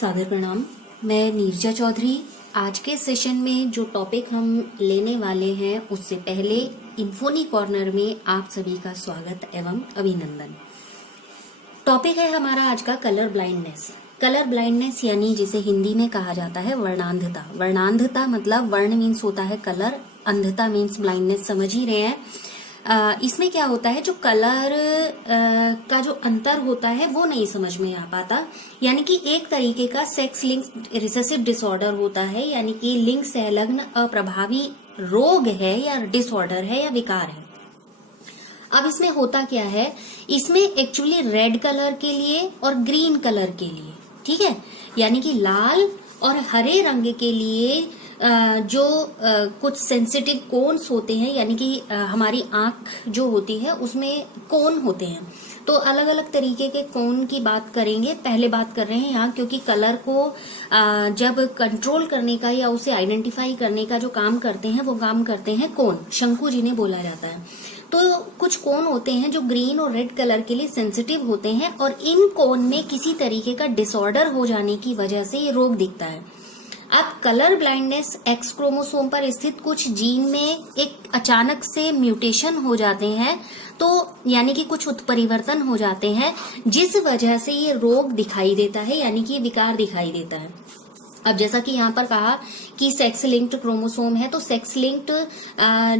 सादर प्रणाम। मैं नीरजा चौधरी। आज के सेशन में जो टॉपिक हम लेने वाले हैं उससे पहले इन्फोनी कॉर्नर में आप सभी का स्वागत एवं अभिनंदन। टॉपिक है हमारा आज का कलर ब्लाइंडनेस। कलर ब्लाइंडनेस यानी जिसे हिंदी में कहा जाता है वर्णांधता। वर्णांधता मतलब वर्ण मीन्स होता है कलर, अंधता मीन्स ब्लाइंडनेस, समझ ही रहे हैं। इसमें क्या होता है, जो कलर का जो अंतर होता है वो नहीं समझ में आ पाता। यानी कि एक तरीके का सेक्स लिंक रिसेसिव डिसऑर्डर होता है, यानी कि लिंग संलग्न अप्रभावी रोग है या डिसऑर्डर है या विकार है। अब इसमें होता क्या है, इसमें एक्चुअली रेड कलर के लिए और ग्रीन कलर के लिए, ठीक है, यानी कि लाल और हरे रंग के लिए जो कुछ सेंसिटिव कोन्स होते हैं, यानी कि हमारी आंख जो होती है उसमें कोन होते हैं। तो अलग अलग तरीके के कोन की बात करेंगे। पहले बात कर रहे हैं यहाँ, क्योंकि कलर को जब कंट्रोल करने का या उसे आइडेंटिफाई करने का जो काम करते हैं वो काम करते हैं कोन, शंकु जिन्हें बोला जाता है। तो कुछ कोन होते हैं जो ग्रीन और रेड कलर के लिए सेंसिटिव होते हैं, और इन कोन में किसी तरीके का डिसऑर्डर हो जाने की वजह से ये रोग दिखता है। अब कलर ब्लाइंडनेस एक्स क्रोमोसोम पर स्थित कुछ जीन में एक अचानक से म्यूटेशन हो जाते हैं, तो यानी कि कुछ उत्परिवर्तन हो जाते हैं, जिस वजह से ये रोग दिखाई देता है, यानी कि विकार दिखाई देता है। अब जैसा कि यहाँ पर कहा कि सेक्स लिंक्ड क्रोमोसोम है, तो सेक्स लिंक्ड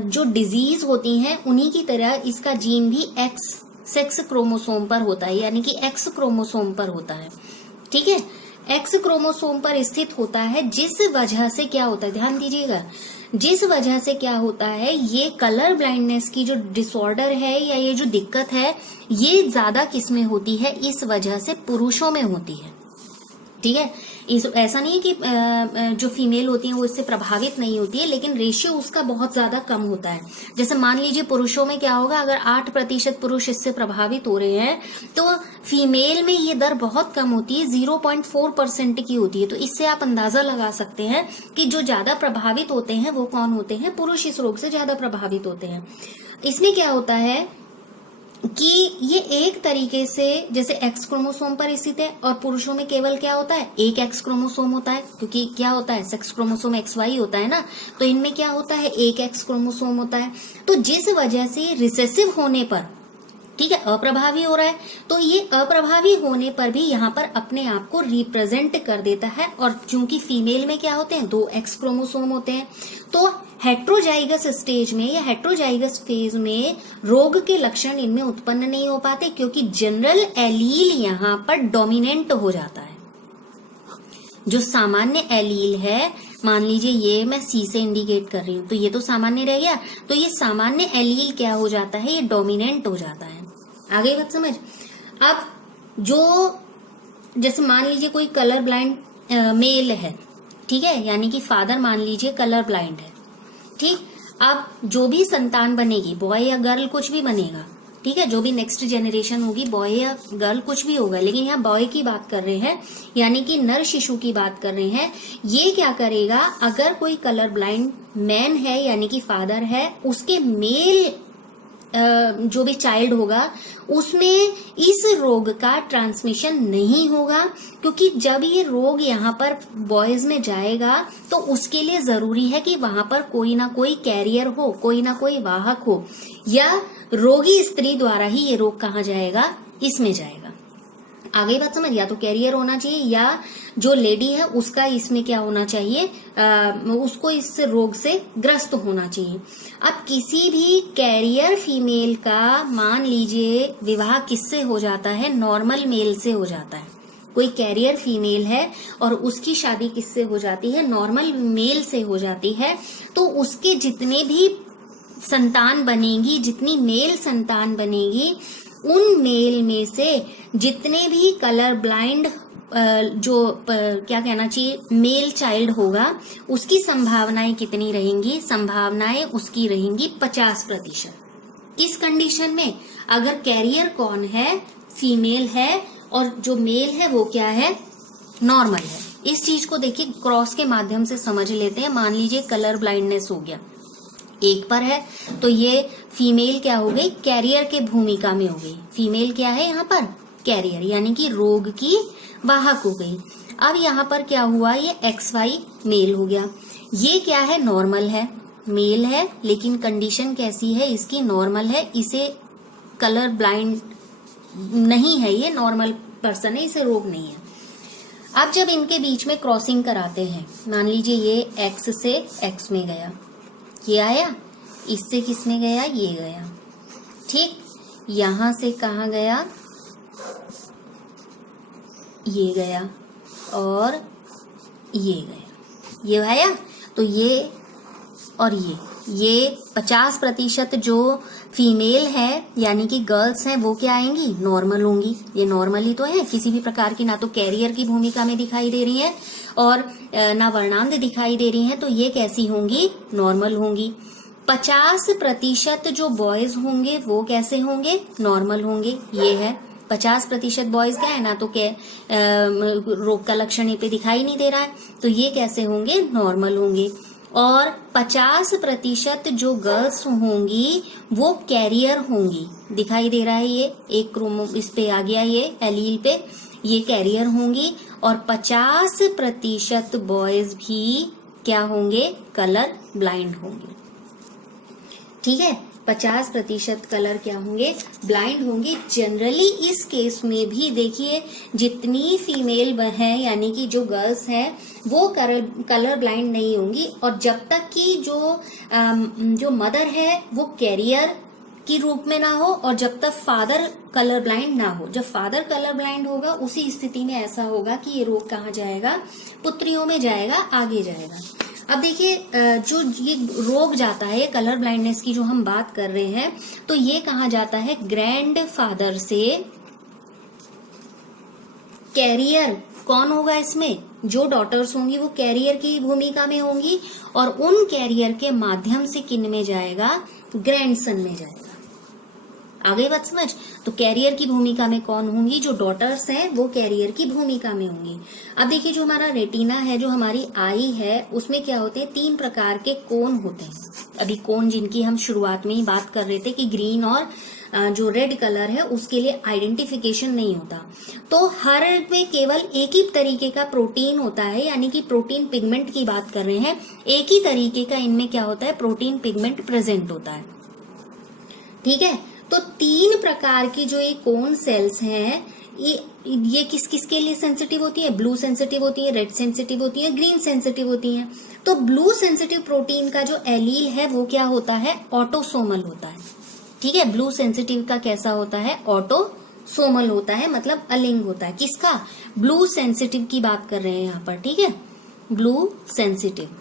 जो डिजीज होती हैं उन्हीं की तरह इसका जीन भी एक्स सेक्स क्रोमोसोम पर होता है, यानी कि एक्स क्रोमोसोम पर होता है, ठीक है, एक्स क्रोमोसोम पर स्थित होता है। जिस वजह से क्या होता है, ध्यान दीजिएगा, जिस वजह से क्या होता है, ये कलर ब्लाइंडनेस की जो डिसऑर्डर है या ये जो दिक्कत है, ये ज्यादा किसमें होती है, इस वजह से पुरुषों में होती है, ठीक है। ऐसा नहीं है कि जो फीमेल होती है वो इससे प्रभावित नहीं होती है, लेकिन रेशियो उसका बहुत ज्यादा कम होता है। जैसे मान लीजिए पुरुषों में क्या होगा, अगर 8% पुरुष इससे प्रभावित हो रहे हैं, तो फीमेल में ये दर बहुत कम होती है, 0.4% की होती है। तो इससे आप अंदाजा लगा सकते हैं कि जो ज्यादा प्रभावित होते हैं वो कौन होते हैं, पुरुष इस रोग से ज्यादा प्रभावित होते हैं। इसमें क्या होता है कि ये एक तरीके से जैसे एक्स क्रोमोसोम पर स्थित है, और पुरुषों में केवल क्या होता है, एक एक्स क्रोमोसोम होता है, क्योंकि क्या होता है, सेक्स क्रोमोसोम XY होता है ना, तो इनमें क्या होता है, एक एक्स क्रोमोसोम होता है। तो जिस वजह से रिसेसिव होने पर, ठीक है, अप्रभावी हो रहा है, तो ये अप्रभावी होने पर भी यहाँ पर अपने आप को रिप्रेजेंट कर देता है। और चूंकि फीमेल में क्या होते हैं, 2 एक्स क्रोमोसोम होते हैं, तो हेट्रोजाइगस स्टेज में या हेट्रोजाइगस फेज में रोग के लक्षण इनमें उत्पन्न नहीं हो पाते, क्योंकि जनरल एलील यहाँ पर डोमिनेंट हो जाता है। जो सामान्य एलील है, मान लीजिए ये मैं C से इंडिकेट कर रही हूँ, तो ये तो सामान्य रह गया, तो ये सामान्य एलील क्या हो जाता है, ये डोमिनेंट हो जाता है। आगे बात समझ। अब जो जैसे मान लीजिए कोई कलर ब्लाइंड मेल है, ठीक है, यानी कि फादर मान लीजिए कलर ब्लाइंड है, ठीक। अब जो भी संतान बनेगी, बॉय या गर्ल कुछ भी बनेगा, ठीक है, जो भी नेक्स्ट जनरेशन होगी, बॉय या गर्ल कुछ भी होगा, लेकिन यहाँ बॉय की बात कर रहे हैं, यानी कि नर शिशु की बात कर रहे हैं। ये क्या करेगा, अगर कोई कलर ब्लाइंड मैन है यानी कि फादर है, उसके मेल जो भी चाइल्ड होगा उसमें इस रोग का ट्रांसमिशन नहीं होगा, क्योंकि जब ये रोग यहाँ पर बॉयज में जाएगा तो उसके लिए जरूरी है कि वहां पर कोई ना कोई कैरियर हो, कोई ना कोई वाहक हो, या रोगी स्त्री द्वारा ही ये रोग कहाँ जाएगा, इसमें जाएगा। आगे बात समझ, या तो कैरियर होना चाहिए या जो लेडी है उसका इसमें क्या होना चाहिए, उसको इस रोग से ग्रस्त होना चाहिए। अब किसी भी कैरियर फीमेल का मान लीजिए विवाह किससे हो जाता है, नॉर्मल मेल से हो जाता है। कोई कैरियर फीमेल है और उसकी शादी किससे हो जाती है, नॉर्मल मेल से हो जाती है, तो उसके जितने भी संतान बनेगी, जितनी मेल संतान बनेगी, उन मेल में से जितने भी कलर ब्लाइंड जो क्या कहना चाहिए मेल चाइल्ड होगा, उसकी संभावनाएं कितनी रहेंगी, संभावनाएं उसकी रहेंगी 50%। किस कंडीशन में, अगर कैरियर कौन है, फीमेल है, और जो मेल है वो क्या है, नॉर्मल है। इस चीज को देखिए क्रॉस के माध्यम से समझ लेते हैं। मान लीजिए कलर ब्लाइंडनेस हो गया, एक पर है, तो ये फीमेल क्या हो गई, कैरियर के भूमिका में हो गई। फीमेल क्या है यहाँ पर, कैरियर, यानी कि रोग की वाहक हो गई। अब यहाँ पर क्या हुआ, ये XY मेल हो गया। ये क्या है, नॉर्मल है, मेल है, लेकिन कंडीशन कैसी है इसकी, नॉर्मल है, इसे कलर ब्लाइंड नहीं है, ये नॉर्मल पर्सन है, इसे रोग नहीं है। अब जब इनके बीच में क्रॉसिंग कराते हैं, मान लीजिए ये X से X में गया, ये आया, इससे किस में गया, ये गया, ठीक, यहां से कहाँ गया, ये गया और ये गया, ये आया। तो ये और ये 50% जो फीमेल है यानी कि गर्ल्स हैं वो क्या आएंगी, नॉर्मल होंगी। ये नॉर्मल ही तो है, किसी भी प्रकार की ना तो कैरियर की भूमिका में दिखाई दे रही है और ना वर्णांध दिखाई दे रही है, तो ये कैसी होंगी, नॉर्मल होंगी। 50% जो बॉयज होंगे वो कैसे होंगे, नॉर्मल होंगे। ये है 50% बॉयज क्या है, ना तो रोग का लक्षण ये पे दिखाई नहीं दे रहा है, तो ये कैसे होंगे, नॉर्मल होंगे। और 50% जो गर्ल्स होंगी वो कैरियर होंगी, दिखाई दे रहा है, ये एक क्रोमो इस पे आ गया, ये एलील पे, ये कैरियर होंगी। और 50% बॉयज भी क्या होंगे, कलर ब्लाइंड होंगे। ठीक है, 50% कलर क्या होंगे, ब्लाइंड होंगे। जनरली इस केस में भी देखिए जितनी फीमेल है यानी कि जो गर्ल्स हैं वो कलर ब्लाइंड नहीं होंगी, और जब तक कि जो मदर है वो कैरियर की रूप में ना हो और जब तक फादर कलर ब्लाइंड ना हो। जब फादर कलर ब्लाइंड होगा उसी स्थिति में ऐसा होगा कि ये रोग कहाँ जाएगा, पुत्रियों में जाएगा, आगे जाएगा। अब देखिए जो ये रोग जाता है, कलर ब्लाइंडनेस की जो हम बात कर रहे हैं, तो ये कहाँ जाता है, ग्रैंड फादर से कैरियर कौन होगा इसमें, जो डॉटर्स होंगी वो कैरियर की भूमिका में होंगी और उन कैरियर के माध्यम से किन में जाएगा, ग्रैंडसन में जाएगा। आगे बात समझ। तो कैरियर की भूमिका में कौन होंगी, जो डॉटर्स हैं वो कैरियर की भूमिका में होंगी। अब देखिए जो हमारा रेटिना है, जो हमारी आई है, उसमें क्या होते हैं, 3 प्रकार के कोन होते हैं। अभी कोन जिनकी हम शुरुआत में ही बात कर रहे थे कि ग्रीन और जो रेड कलर है उसके लिए आइडेंटिफिकेशन नहीं होता, तो हर में केवल एक ही तरीके का प्रोटीन होता है, यानी कि प्रोटीन पिगमेंट की बात कर रहे हैं, एक ही तरीके का इनमें क्या होता है, प्रोटीन पिगमेंट प्रेजेंट होता है। ठीक है, तो 3 प्रकार की जो ये कोन सेल्स हैं, ये किस किस के लिए सेंसिटिव होती है, ब्लू सेंसिटिव होती है, रेड सेंसिटिव होती है, ग्रीन सेंसिटिव होती है। तो ब्लू सेंसिटिव प्रोटीन का जो एलील है वो क्या होता है, ऑटोसोमल होता है। ठीक है, ब्लू सेंसिटिव का कैसा होता है, ऑटोसोमल होता है, मतलब अलिंग होता है। किसका, ब्लू सेंसिटिव की बात कर रहे हैं यहाँ पर। ठीक है, ब्लू सेंसिटिव।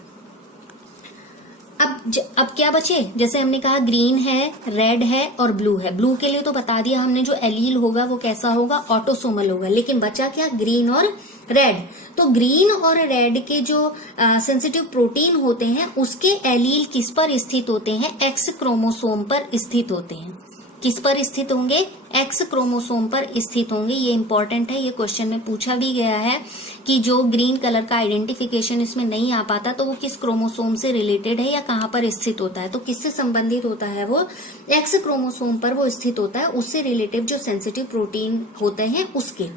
अब क्या बचे, जैसे हमने कहा ग्रीन है, रेड है और ब्लू है। ब्लू के लिए तो बता दिया हमने, जो एलील होगा वो कैसा होगा, ऑटोसोमल होगा। लेकिन बचा क्या, ग्रीन और रेड। तो ग्रीन और रेड के जो सेंसिटिव प्रोटीन होते हैं उसके एलील किस पर स्थित होते हैं, एक्स क्रोमोसोम पर स्थित होते हैं। किस पर स्थित होंगे, एक्स क्रोमोसोम पर स्थित होंगे। ये इंपॉर्टेंट है, ये क्वेश्चन में पूछा भी गया है कि जो ग्रीन कलर का आइडेंटिफिकेशन इसमें नहीं आ पाता तो वो किस क्रोमोसोम से रिलेटेड है या कहाँ पर स्थित होता है, तो किससे संबंधित होता है, वो एक्स क्रोमोसोम पर वो स्थित होता है, उससे रिलेटिव जो सेंसिटिव प्रोटीन होते हैं उसके।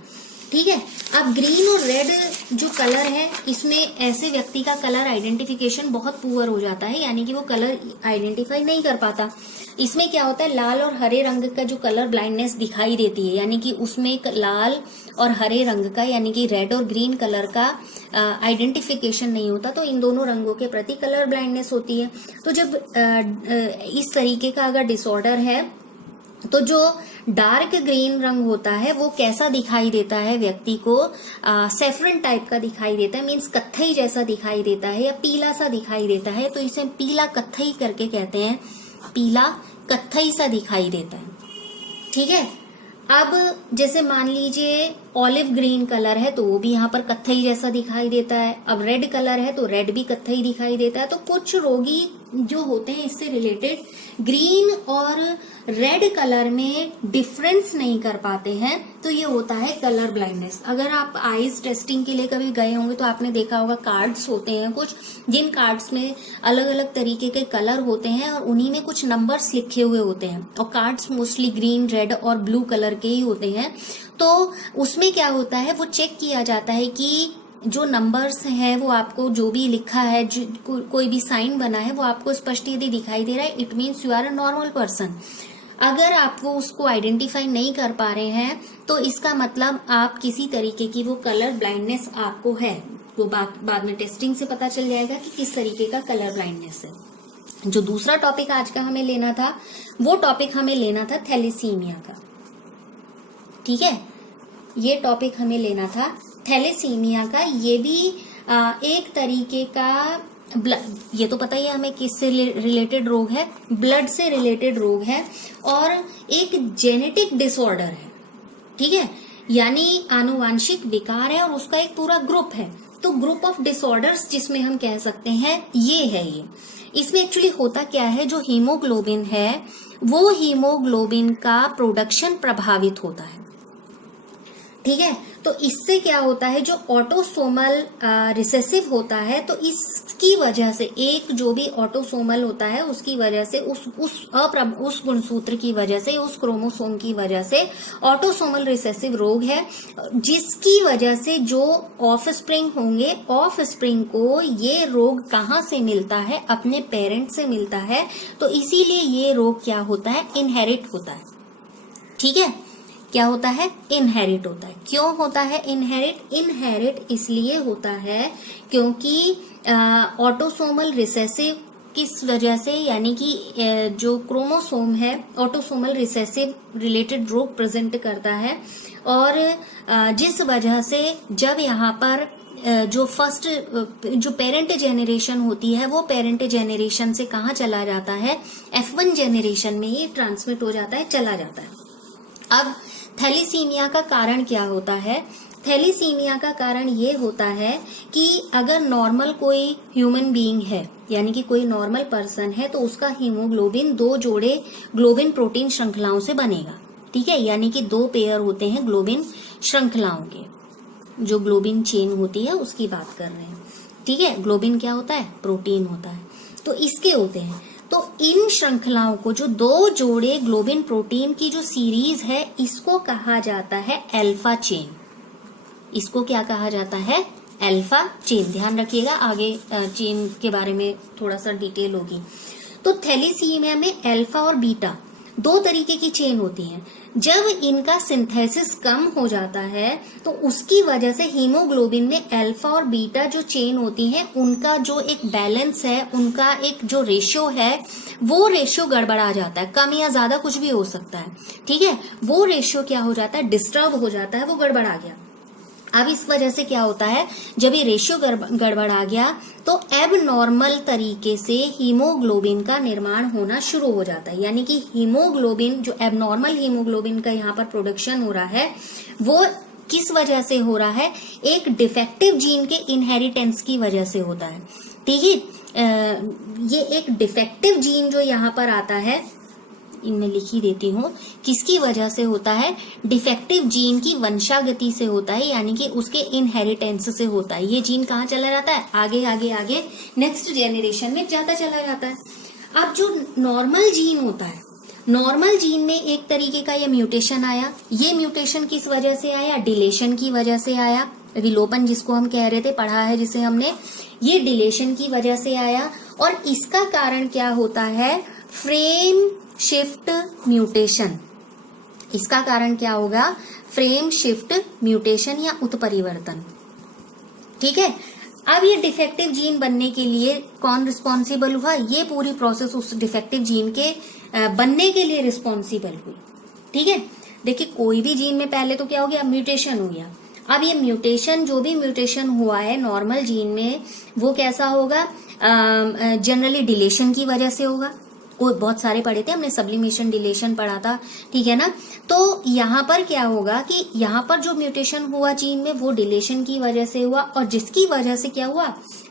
ठीक है, अब ग्रीन और रेड जो कलर है इसमें ऐसे व्यक्ति का कलर आइडेंटिफिकेशन बहुत पुअर हो जाता है, यानी कि वो कलर आइडेंटिफाई नहीं कर पाता। इसमें क्या होता है, लाल और हरे रंग का जो कलर ब्लाइंडनेस दिखाई देती है, यानी कि उसमें एक लाल और हरे रंग का यानी कि रेड और ग्रीन कलर का आइडेंटिफिकेशन नहीं होता, तो इन दोनों रंगों के प्रति कलर ब्लाइंडनेस होती है। तो जब इस तरीके का अगर डिसऑर्डर है तो जो डार्क ग्रीन रंग होता है वो कैसा दिखाई देता है व्यक्ति को, सेफ्रन टाइप का दिखाई देता है, मीन्स कत्थई जैसा दिखाई देता है या पीला सा दिखाई देता है, तो इसे पीला कत्थई करके कहते हैं, पीला कत्थई सा दिखाई देता है। ठीक है, अब जैसे मान लीजिए ऑलिव ग्रीन कलर है तो वो भी यहाँ पर कत्थई जैसा दिखाई देता है। अब रेड कलर है तो रेड भी कत्थई दिखाई देता है। तो कुछ रोगी जो होते हैं इससे रिलेटेड ग्रीन और रेड कलर में डिफरेंस नहीं कर पाते हैं, तो ये होता है कलर ब्लाइंडनेस। अगर आप आईज टेस्टिंग के लिए कभी गए होंगे तो आपने देखा होगा कार्ड्स होते हैं कुछ, जिन कार्ड्स में अलग अलग तरीके के कलर होते हैं और उन्हीं में कुछ नंबर्स लिखे हुए होते हैं, और कार्ड्स मोस्टली ग्रीन, रेड और ब्लू कलर के ही होते हैं। तो उसमें क्या होता है, वो चेक किया जाता है कि जो नंबर्स हैं वो आपको जो भी लिखा है, कोई भी साइन बना है वो आपको स्पष्ट यदि दिखाई दे रहा है, it means you are a normal person. अगर आप वो उसको आइडेंटिफाई नहीं कर पा रहे हैं तो इसका मतलब आप किसी तरीके की वो कलर ब्लाइंडनेस आपको है। तो बाद में टेस्टिंग से पता चल जाएगा कि किस तरीके का कलर ब्लाइंडनेस है। जो दूसरा टॉपिक आज का हमें लेना था, वो टॉपिक हमें लेना था थैलेसीमिया का। ठीक है, ये टॉपिक हमें लेना था थैलेसीमिया का। ये भी एक तरीके का ये तो पता ही है हमें किससे रिलेटेड रोग है, ब्लड से रिलेटेड रोग है और एक जेनेटिक डिसऑर्डर है। ठीक है, यानी आनुवांशिक विकार है और उसका एक पूरा ग्रुप है। तो ग्रुप ऑफ डिसऑर्डर्स जिसमें हम कह सकते हैं ये है। ये इसमें एक्चुअली होता क्या है, जो हीमोग्लोबिन है वो हीमोग्लोबिन का प्रोडक्शन प्रभावित होता है। ठीक है, तो इससे क्या होता है, जो ऑटोसोमल रिसेसिव होता है तो इसकी वजह से एक जो भी ऑटोसोमल होता है उसकी वजह से उस गुणसूत्र की वजह से, उस क्रोमोसोम की वजह से ऑटोसोमल रिसेसिव रोग है, जिसकी वजह से जो ऑफस्प्रिंग होंगे, ऑफस्प्रिंग को ये रोग कहाँ से मिलता है, अपने पेरेंट से मिलता है। तो इसीलिए ये रोग क्या होता है, इनहेरिट होता है। ठीक है, क्या होता है, इनहेरिट होता है। क्यों होता है इनहेरिट? इनहेरिट इसलिए होता है क्योंकि ऑटोसोमल रिसेसिव किस वजह से, यानी कि जो क्रोमोसोम है ऑटोसोमल रिसेसिव रिलेटेड रोग प्रेजेंट करता है और जिस वजह से जब यहाँ पर जो फर्स्ट जो पेरेंट जेनरेशन होती है वो पेरेंट जेनरेशन से कहाँ चला जाता है, F1 जेनरेशन में ही ट्रांसमिट हो जाता है, चला जाता है। अब थैलेसीमिया का कारण क्या होता है? थैलेसीमिया का कारण ये होता है कि अगर नॉर्मल कोई ह्यूमन बीइंग है, यानी कि कोई नॉर्मल पर्सन है, तो उसका हीमोग्लोबिन 2 जोड़े ग्लोबिन प्रोटीन श्रृंखलाओं से बनेगा। ठीक है, यानी कि 2 पेयर होते हैं ग्लोबिन श्रृंखलाओं के, जो ग्लोबिन चेन होती है उसकी बात कर रहे हैं। ठीक है, ग्लोबिन क्या होता है, प्रोटीन होता है, तो इसके होते हैं। तो इन श्रृंखलाओं को, जो 2 जोड़े ग्लोबिन प्रोटीन की जो सीरीज है, इसको कहा जाता है अल्फा चेन। इसको क्या कहा जाता है, अल्फा चेन। ध्यान रखिएगा, आगे चेन के बारे में थोड़ा सा डिटेल होगी। तो थैलेसीमिया में अल्फा और बीटा 2 तरीके की चेन होती हैं। जब इनका सिंथेसिस कम हो जाता है तो उसकी वजह से हीमोग्लोबिन में अल्फा और बीटा जो चेन होती हैं उनका जो एक बैलेंस है, उनका एक जो रेशियो है, वो रेशियो गड़बड़ा जाता है। कम या ज्यादा कुछ भी हो सकता है। ठीक है, वो रेशियो क्या हो जाता है, डिस्टर्ब हो जाता है, वो गड़बड़ा गया। अब इस वजह से क्या होता है, जब ये रेशियो गड़बड़ा गया तो एब नॉर्मल तरीके से हीमोग्लोबिन का निर्माण होना शुरू हो जाता है। यानी कि हीमोग्लोबिन, जो एबनॉर्मल हीमोग्लोबिन का यहाँ पर प्रोडक्शन हो रहा है, वो किस वजह से हो रहा है, एक डिफेक्टिव जीन के इनहेरिटेंस की वजह से होता है। ठीक है, ये एक डिफेक्टिव जीन जो यहाँ पर आता है, इनमें लिखी देती हूँ, किसकी वजह से होता है, डिफेक्टिव जीन की वंशागति से होता है, यानी कि उसके इनहेरिटेंस से होता है। ये जीन कहाँ चला जाता है, आगे आगे आगे नेक्स्ट जेनरेशन में जाता चला जाता है। अब जो नॉर्मल जीन होता है, नॉर्मल जीन में एक तरीके का ये म्यूटेशन आया। ये म्यूटेशन किस वजह से आया, डिलेशन की वजह से आया। विलोपन जिसको हम कह रहे थे, पढ़ा है जिसे हमने, ये डिलेशन की वजह से आया। और इसका कारण क्या होता है, फ्रेम शिफ्ट म्यूटेशन। इसका कारण क्या होगा, फ्रेम शिफ्ट म्यूटेशन या उत्परिवर्तन। ठीक है, अब ये डिफेक्टिव जीन बनने के लिए कौन रिस्पॉन्सिबल हुआ, ये पूरी प्रोसेस उस डिफेक्टिव जीन के बनने के लिए रिस्पॉन्सिबल हुई। ठीक है, देखिए कोई भी जीन में पहले तो क्या हो गया, म्यूटेशन हो गया। अब ये म्यूटेशन, जो भी म्यूटेशन हुआ है नॉर्मल जीन में, वो कैसा होगा, जनरली डिलेशन की वजह से होगा। कोई बहुत सारे पढ़े थे हमने, सब्लिमेशन, डिलेशन पढ़ा था। ठीक है ना, तो यहाँ पर क्या होगा कि यहाँ पर जो म्यूटेशन हुआ जीन में, वो डिलेशन की वजह से हुआ, और जिसकी वजह से क्या हुआ,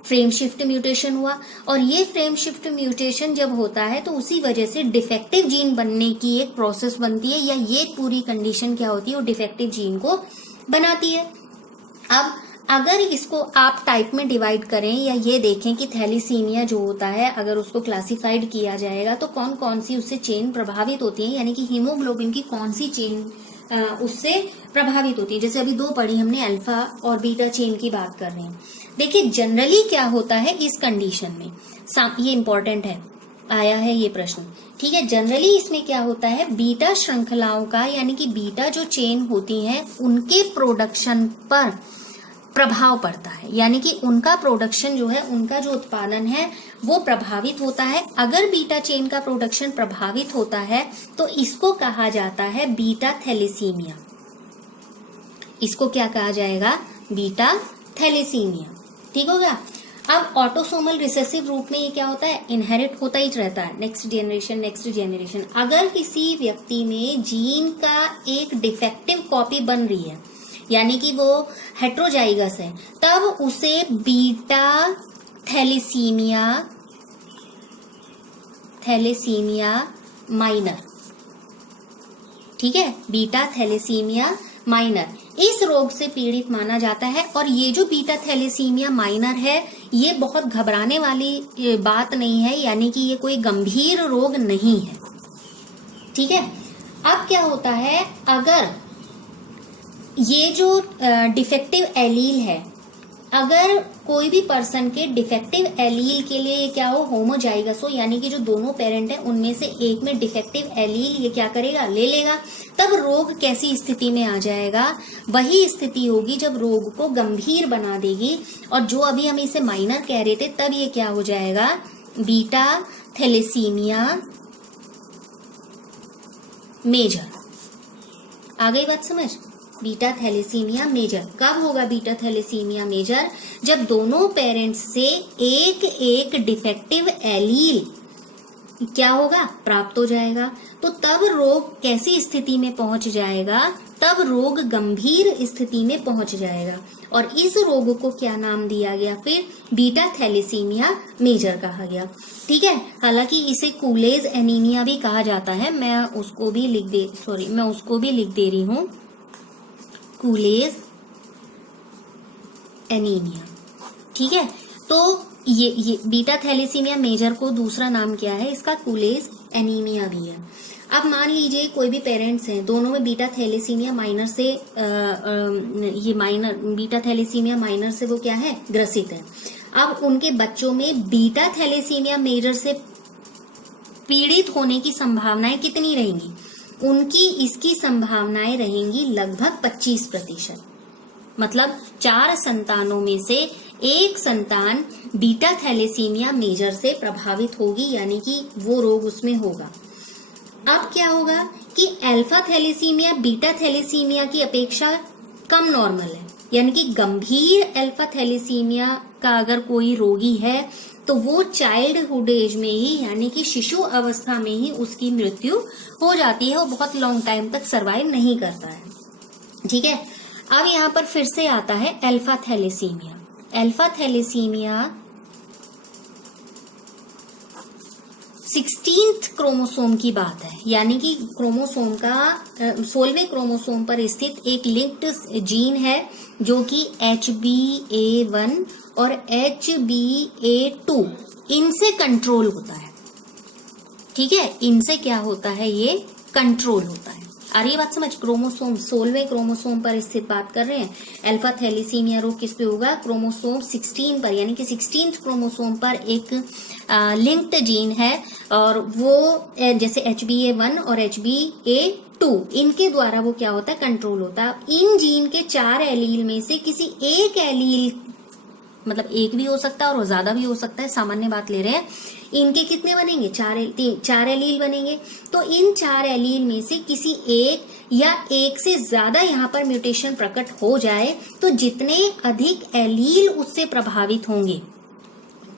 फ्रेम शिफ्ट म्यूटेशन हुआ। और ये फ्रेम शिफ्ट म्यूटेशन जब होता है तो उसी वजह से डिफेक्टिव जीन बनने की एक प्रोसेस बनती है, या ये पूरी कंडीशन क्या होती है, वो डिफेक्टिव जीन को बनाती है। अब अगर इसको आप टाइप में डिवाइड करें, या ये देखें कि थैलेसीमिया जो होता है, अगर उसको क्लासिफाइड किया जाएगा तो कौन कौन सी उससे चेन प्रभावित होती है, यानी कि हीमोग्लोबिन की कौन सी चेन उससे प्रभावित होती है। जैसे अभी दो पढ़ी हमने, अल्फा और बीटा चेन की बात कर रहे हैं। देखिए जनरली क्या होता है इस कंडीशन में, ये इंपॉर्टेंट है, आया है ये प्रश्न, ठीक है। जनरली इसमें क्या होता है, बीटा श्रृंखलाओं का यानी कि बीटा जो चेन होती हैं उनके प्रोडक्शन पर प्रभाव पड़ता है, यानी कि उनका प्रोडक्शन जो है, उनका जो उत्पादन है वो प्रभावित होता है। अगर बीटा चेन का प्रोडक्शन प्रभावित होता है तो इसको कहा जाता है बीटा थैलेसीमिया। इसको क्या कहा जाएगा, बीटा थैलेसीमिया, ठीक हो गया। अब ऑटोसोमल रिसेसिव रूप में ये क्या होता है, इनहेरिट होता ही रहता है, नेक्स्ट जनरेशन। अगर किसी व्यक्ति में जीन का एक डिफेक्टिव कॉपी बन रही है, यानी कि वो हेट्रोजाइगस है, तब उसे बीटा थैलेसीमिया माइनर, ठीक है, बीटा थैलेसीमिया माइनर इस रोग से पीड़ित माना जाता है। और ये जो बीटा थैलेसीमिया माइनर है ये बहुत घबराने वाली बात नहीं है, यानी कि ये कोई गंभीर रोग नहीं है, ठीक है। अब क्या होता है, अगर ये जो डिफेक्टिव एलील है, अगर कोई भी पर्सन के डिफेक्टिव एलील के लिए क्या हो, होमोजाइगस हो, यानी कि जो दोनों पेरेंट हैं उनमें से एक में डिफेक्टिव एलील ये क्या करेगा, ले लेगा, तब रोग कैसी स्थिति में आ जाएगा, वही स्थिति होगी जब रोग को गंभीर बना देगी। और जो अभी हम इसे माइनर कह रहे थे, तब ये क्या हो जाएगा, बीटा थैलेसीमिया मेजर। आ गई बात समझ, बीटा थैलेसीमिया मेजर। कब होगा बीटा थैलेसीमिया मेजर, जब दोनों पेरेंट्स से एक एक डिफेक्टिव एलील क्या होगा, प्राप्त हो जाएगा। तो तब रोग कैसी स्थिति में पहुंच जाएगा, तब रोग गंभीर स्थिति में पहुंच जाएगा। और इस रोग को क्या नाम दिया गया, फिर बीटा थैलेसीमिया मेजर कहा गया, ठीक है। हालांकि इसे कूलेज एनीमिया भी कहा जाता है, मैं उसको भी लिख दे रही हूँ, कूलेज एनीमिया, ठीक है। तो ये बीटा थैलेसीमिया मेजर को दूसरा नाम क्या है इसका, कूलेज एनीमिया भी है। अब मान लीजिए कोई भी पेरेंट्स हैं, दोनों में बीटा थैलेसीमिया माइनर से बीटा थैलेसीमिया माइनर से वो क्या है, ग्रसित है। अब उनके बच्चों में बीटा थैलेसीमिया मेजर से पीड़ित होने की संभावनाएं कितनी रहेंगी, उनकी इसकी संभावनाएं रहेंगी लगभग 25%। मतलब 4 संतानों में से एक संतान बीटा थैलेसीमिया मेजर से प्रभावित होगी, यानी कि वो रोग उसमें होगा। अब क्या होगा कि अल्फा थैलेसीमिया बीटा थैलेसीमिया की अपेक्षा कम नॉर्मल है, यानी कि गंभीर अल्फा थैलेसीमिया का अगर कोई रोगी है तो वो चाइल्डहुड एज में ही, यानी कि शिशु अवस्था में ही उसकी मृत्यु हो जाती है, वो बहुत लॉन्ग टाइम तक सरवाइव नहीं करता है, ठीक है। अब यहाँ पर फिर से आता है alpha thalassaemia. Alpha thalassaemia 16th chromosome की बात है, यानी कि क्रोमोसोम का 16वें क्रोमोसोम पर स्थित एक लिंक्ड जीन है जो कि HBA1 और HBA2 इनसे कंट्रोल होता है, ठीक है। इनसे क्या होता है, ये कंट्रोल होता है। आ रही बात समझ, क्रोमोसोम 16वें क्रोमोसोम पर स्थित बात कर रहे हैं। अल्फा थैलेसीमिया रोग किस पे होगा, क्रोमोसोम 16 पर, यानी कि 16th क्रोमोसोम पर एक लिंक्ड जीन है, और वो जैसे HBA1 और HBA2 इनके द्वारा वो क्या होता है, कंट्रोल होता है। इन जीन के 4 एलील में से किसी एक एलील, मतलब एक भी हो सकता है और ज्यादा भी हो सकता है, सामान्य बात ले रहे हैं, इनके कितने बनेंगे, 4 एलील बनेंगे। तो इन 4 एलील में से किसी एक या एक से ज्यादा यहाँ पर म्यूटेशन प्रकट हो जाए तो जितने अधिक एलील उससे प्रभावित होंगे,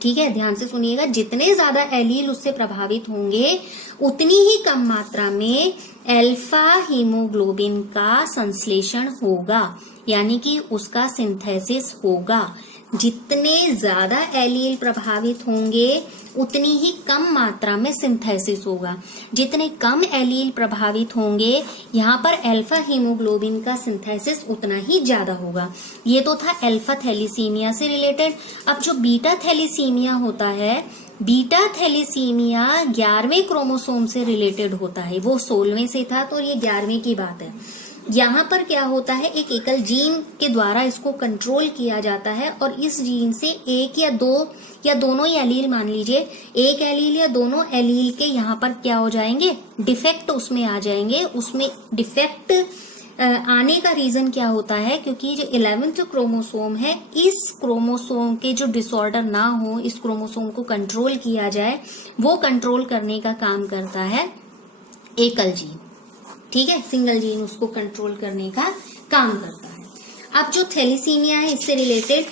ठीक है, ध्यान से सुनिएगा, जितने ज्यादा एलील उससे प्रभावित होंगे उतनी ही कम मात्रा में अल्फा हीमोग्लोबिन का संश्लेषण होगा, यानी कि उसका सिंथेसिस होगा। जितने ज्यादा एलील प्रभावित होंगे उतनी ही कम मात्रा में सिंथेसिस होगा। जितने कम एलील प्रभावित होंगे यहाँ पर अल्फा हीमोग्लोबिन का सिंथेसिस उतना ही ज्यादा होगा। ये तो था अल्फा थैलेसीमिया से रिलेटेड। अब जो बीटा थैलेसीमिया होता है, बीटा थैलेसीमिया 11वें क्रोमोसोम से रिलेटेड होता है, वो 16वें से था तो ये 11वें की बात है। यहाँ पर क्या होता है, एक एकल जीन के द्वारा इसको कंट्रोल किया जाता है और इस जीन से एक या दो या दोनों ही एलील, मान लीजिए एक एलील या दोनों एलील के यहाँ पर क्या हो जाएंगे, डिफेक्ट उसमें आ जाएंगे। उसमें डिफेक्ट आने का रीजन क्या होता है, क्योंकि जो 11th क्रोमोसोम है, इस क्रोमोसोम के जो डिसऑर्डर ना हो, इस क्रोमोसोम को कंट्रोल किया जाए, वो कंट्रोल करने का काम करता है एकल जीन। ठीक है, सिंगल जीन उसको कंट्रोल करने का काम करता है। अब जो थैलेसीमिया है, इससे रिलेटेड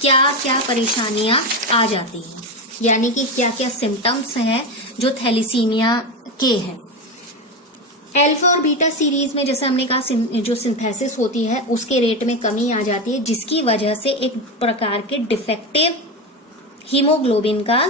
क्या क्या परेशानियां आ जाती हैं, यानी कि क्या क्या सिम्टम्स हैं जो थैलेसीमिया के हैं। अल्फा और बीटा सीरीज में जैसे हमने कहा, जो सिंथेसिस होती है उसके रेट में कमी आ जाती है, जिसकी वजह से एक प्रकार के डिफेक्टिव हीमोग्लोबिन का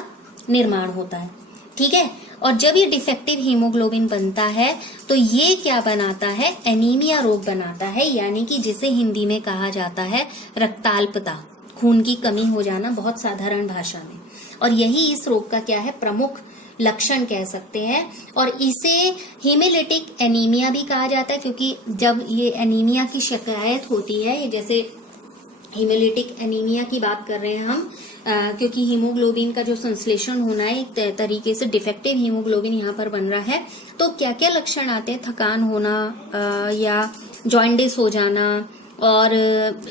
निर्माण होता है। ठीक है, और जब ये डिफेक्टिव हीमोग्लोबिन बनता है तो ये क्या बनाता है, एनीमिया रोग बनाता है, यानी कि जिसे हिंदी में कहा जाता है रक्ताल्पता, खून की कमी हो जाना, बहुत साधारण भाषा में। और यही इस रोग का क्या है, प्रमुख लक्षण कह सकते हैं। और इसे हीमोलिटिक एनीमिया भी कहा जाता है, क्योंकि जब ये एनीमिया की शिकायत होती है, जैसे हीमोलिटिक एनीमिया की बात कर रहे हैं हम, क्योंकि हीमोग्लोबिन का जो संश्लेषण होना है एक तरीके से डिफेक्टिव हीमोग्लोबिन यहाँ पर बन रहा है, तो क्या क्या लक्षण आते हैं, थकान होना या जॉइंडिस हो जाना और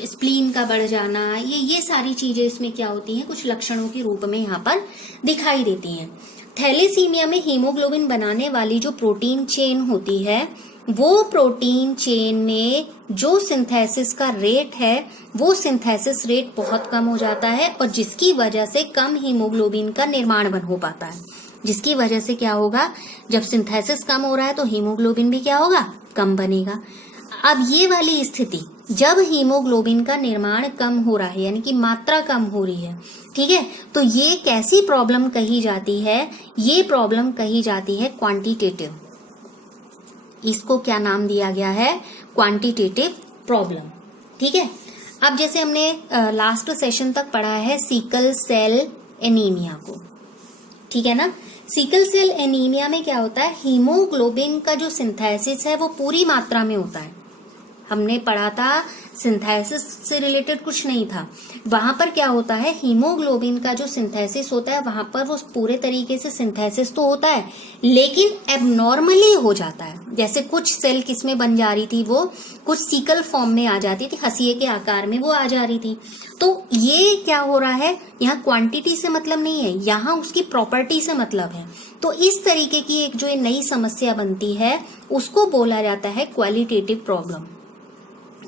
स्प्लीन का बढ़ जाना, ये सारी चीजें इसमें क्या होती हैं, कुछ लक्षणों के रूप में यहाँ पर दिखाई देती हैं। थैलेसीमिया में हीमोग्लोबिन बनाने वाली जो प्रोटीन चेन होती है, वो प्रोटीन चेन में जो सिंथेसिस का रेट है, वो सिंथेसिस रेट बहुत कम हो जाता है, और जिसकी वजह से कम हीमोग्लोबिन का निर्माण हो पाता है। जिसकी वजह से क्या होगा, जब सिंथेसिस कम हो रहा है तो हीमोग्लोबिन भी क्या होगा, कम बनेगा। अब ये वाली स्थिति, जब हीमोग्लोबिन का निर्माण कम हो रहा है, यानी कि मात्रा कम हो रही है, ठीक है, तो ये कैसी प्रॉब्लम कही जाती है, ये प्रॉब्लम कही जाती है क्वांटिटेटिव। इसको क्या नाम दिया गया है, क्वांटिटेटिव प्रॉब्लम। ठीक है, अब जैसे हमने लास्ट सेशन तक पढ़ा है सिकल सेल एनीमिया को, ठीक है ना। सिकल सेल एनीमिया में क्या होता है, हीमोग्लोबिन का जो सिंथेसिस है वो पूरी मात्रा में होता है। हमने पढ़ा था सिंथेसिस से रिलेटेड कुछ नहीं था, वहां पर क्या होता है, हीमोग्लोबिन का जो सिंथेसिस होता है वहां पर वो पूरे तरीके से सिंथेसिस तो होता है, लेकिन एबनॉर्मली हो जाता है। जैसे कुछ सेल किसमें बन जा रही थी, वो कुछ सिकल फॉर्म में आ जाती थी, हंसिए के आकार में वो आ जा रही थी। तो ये क्या हो रहा है, यहाँ क्वांटिटी से मतलब नहीं है, यहाँ उसकी प्रॉपर्टी से मतलब है। तो इस तरीके की एक जो नई समस्या बनती है उसको बोला जाता है क्वालिटेटिव प्रॉब्लम,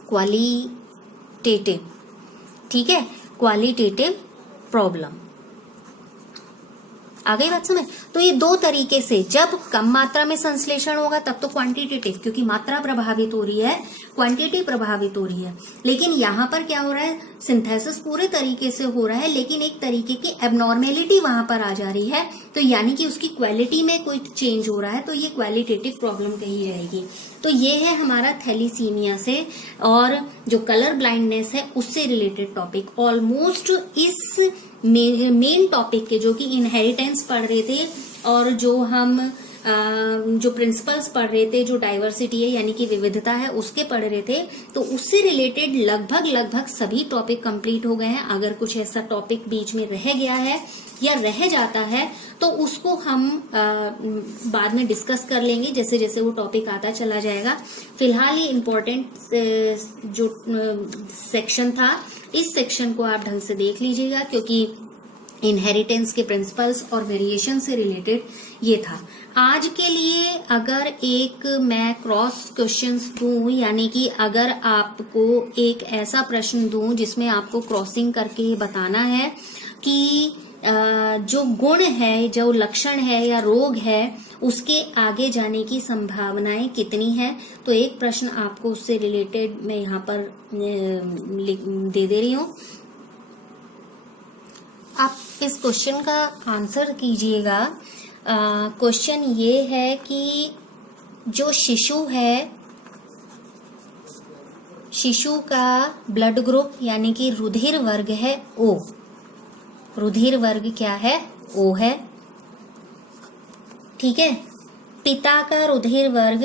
क्वालिटेटिव। ठीक है, क्वालिटेटिव प्रॉब्लम। आ गई बात समझ। तो ये दो तरीके से, जब कम मात्रा में संश्लेषण होगा तब तो क्वांटिटेटिव, क्योंकि मात्रा प्रभावित हो रही है, क्वांटिटी प्रभावित हो रही है। लेकिन यहाँ पर क्या हो रहा है, सिंथेसिस पूरे तरीके से हो रहा है, लेकिन एक तरीके की एबनॉर्मेलिटी वहां पर आ जा रही है, तो यानी कि उसकी क्वालिटी में कोई चेंज हो रहा है, तो ये क्वालिटेटिव प्रॉब्लम कही जाएगी। तो ये है हमारा थैलेसीमिया से और जो कलर ब्लाइंडनेस है उससे रिलेटेड टॉपिक। ऑलमोस्ट इस मेन टॉपिक के, जो कि इनहेरिटेंस पढ़ रहे थे और जो हम जो प्रिंसिपल्स पढ़ रहे थे, जो डाइवर्सिटी है यानी कि विविधता है उसके पढ़ रहे थे, तो उससे रिलेटेड लगभग सभी टॉपिक कंप्लीट हो गए हैं। अगर कुछ ऐसा टॉपिक बीच में रह गया है या रह जाता है तो उसको हम बाद में डिस्कस कर लेंगे, जैसे जैसे वो टॉपिक आता चला जाएगा। फिलहाल ये इम्पोर्टेंट जो सेक्शन था, इस सेक्शन को आप ढंग से देख लीजिएगा, क्योंकि इनहेरिटेंस के प्रिंसिपल्स और वेरिएशन से रिलेटेड ये था। आज के लिए अगर एक मैं क्रॉस क्वेश्चंस दूं, यानी कि अगर आपको एक ऐसा प्रश्न दूं जिसमें आपको क्रॉसिंग करके बताना है कि जो गुण है, जो लक्षण है या रोग है, उसके आगे जाने की संभावनाएं कितनी है, तो एक प्रश्न आपको उससे रिलेटेड मैं यहाँ पर दे रही हूँ। आप इस क्वेश्चन का आंसर कीजिएगा। क्वेश्चन ये है कि जो शिशु है, शिशु का ब्लड ग्रुप यानी कि रुधिर वर्ग है ओ। रुधिर वर्ग क्या है, ओ है। ठीक है, पिता का रुधिर वर्ग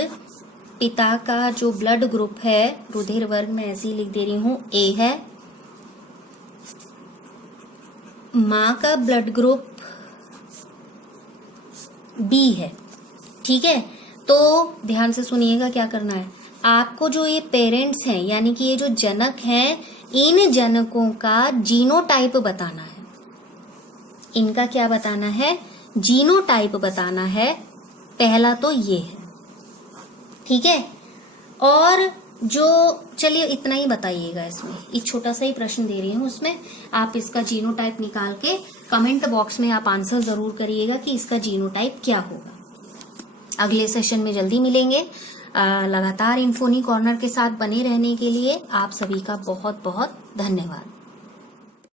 पिता का जो ब्लड ग्रुप है रुधिर वर्ग में ऐसे ही लिख दे रही हूं, ए है। माँ का ब्लड ग्रुप बी है। ठीक है, तो ध्यान से सुनिएगा क्या करना है। आपको जो ये पेरेंट्स हैं यानी कि ये जो जनक हैं, इन जनकों का जीनोटाइप बताना है। इनका क्या बताना है? जीनोटाइप बताना है। पहला तो ये है, ठीक है। और जो, चलिए इतना ही बताइएगा इसमें, एक छोटा सा ही प्रश्न दे रही हूं, उसमें आप इसका जीनोटाइप निकाल के कमेंट बॉक्स में आप आंसर जरूर करिएगा कि इसका जीनोटाइप क्या होगा। अगले सेशन में जल्दी मिलेंगे। लगातार इन्फोनी कॉर्नर के साथ बने रहने के लिए आप सभी का बहुत बहुत धन्यवाद।